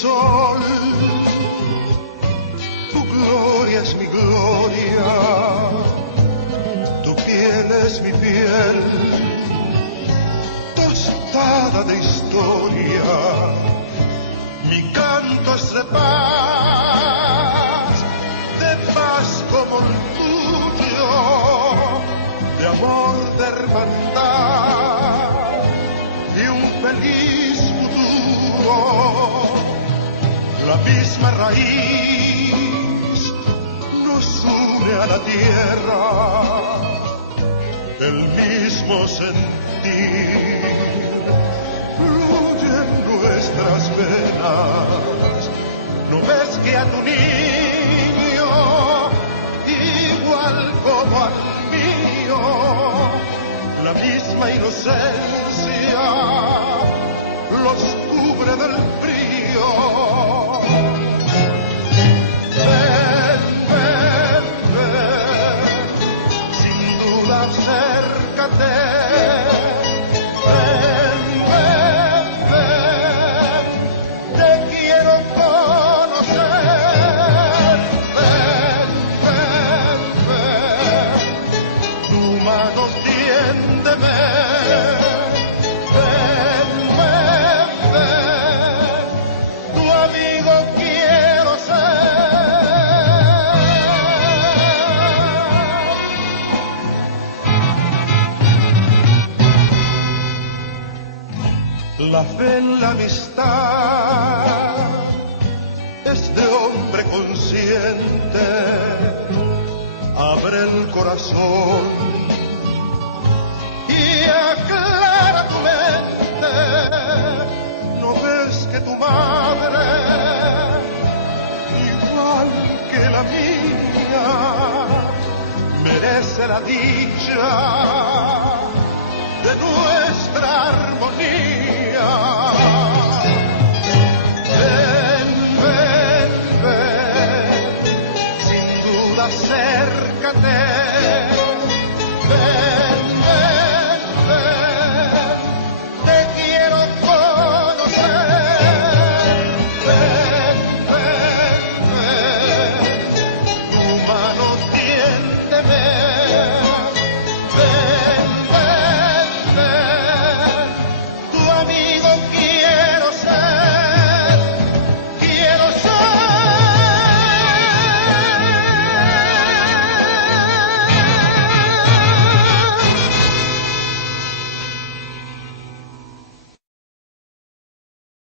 sol, tu gloria es mi gloria, tu piel es mi piel, tostada de historia, mi canto es de paz como el tuyo, de amor, de hermandad y un feliz futuro. La misma raíz nos une a la tierra, el mismo sentir fluye en nuestras venas. ¿No ves que a tu niño, igual como al mío, la misma inocencia los cubre del frío? Ven, ven, ven, sin duda acércate. Ven, ven, ven, te quiero conocer. Ven, ven, ven, tu mano tiéndeme. La fe en la amistad es de hombre consciente. Abre el corazón y aclara tu mente. ¿No ves que tu madre, igual que la mía, merece la dicha de nuestra armonía? Ven, ven, ven, sin duda acércate.